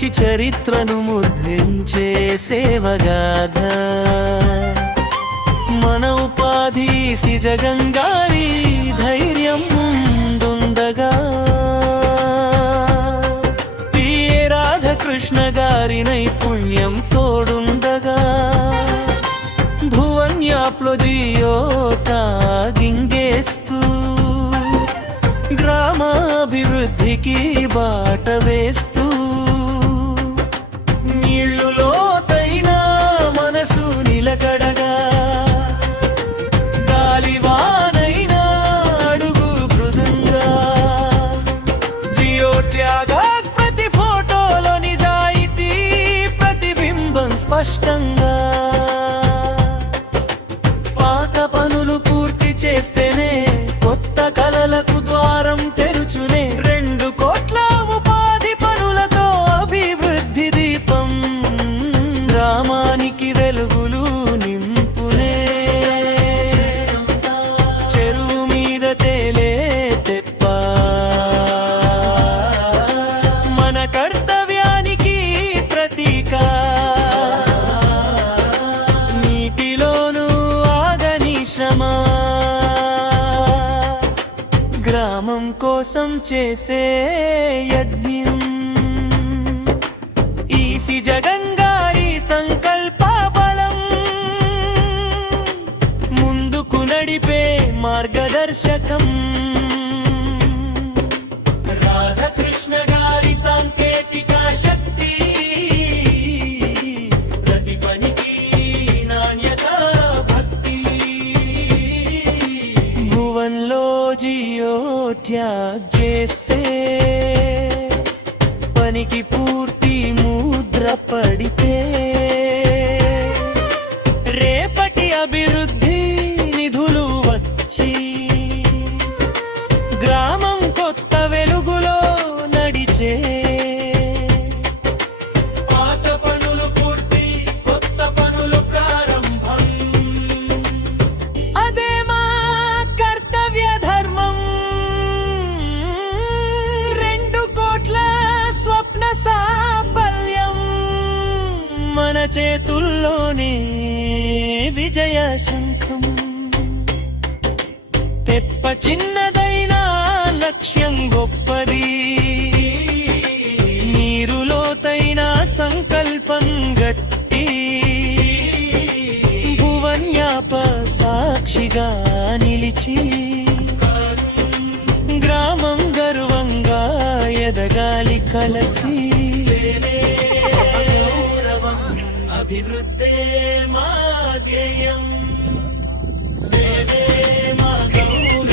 మంచి చరిత్రను ముద్రించే సేవగాథ మన ఉపాధి సిజగంగారి ధైర్యం ముందుండగా రాధాకృష్ణ గారి నైపుణ్యం తోడుండగా భువన్యాప్లో జియోటా గింగేస్తూ గ్రామాభివృద్ధికి బాట వేస్తూ నీళ్లు లోతైన మనసు నిలకడగా గాలివానైనా అడుగు మృదంగా జియోట్యాగా ప్రతి ఫోటోలో నిజాయితీ ప్రతిబింబం స్పష్టంగా పాత పనులు పూర్తి చేస్తేనే కొత్త కలలకు ద్వారం తెరుచునే 2 కోట్ల ఉపాధి పనులతో అభివృద్ధి దీపం గ్రామానికి వెలుగులు నింపునే చెరువు మీద తేలే తెప్ప మన కర్తవ్యానికి ప్రతీక నీటిలోనూ ఆగని శ్రమ గ్రామం కోసం చేసే యజ్ఞం ఈ సిజగంగారి సంకల్ప బలం ముందుకు నడిపే మార్గదర్శకం రాధాకృష్ణ గారి సాంకేతిక శక్తి ప్రతి పనికి నాణ్యత భక్తి భువన్లో జియోట్యాగ్ చేస్తే పనికి పూర్తి ముద్ర పడితే రేపటి అభివృద్ధి నిధులు వచ్చి గ్రామం కొత్త వెలుగులో నడిచే పాత పనులు పూర్తి కొత్త పనులు ప్రారంభం అదే మా కర్తవ్య ధర్మం 2 కోట్ల స్వప్న సాఫల్యం మన చేతుల్లోనే విజయ శంఖం తెప్ప చిన్నదైనా లక్ష్యం గొప్పది నీరు లోతైన సంకల్పం గట్టి భువన్యాప సాక్షిగా నిలిచి గ్రామం గర్వంగా ఎదగాలి కలసి గౌరవం అభివృద్ధే మా ధ్యేయం సేవే మా గౌరవం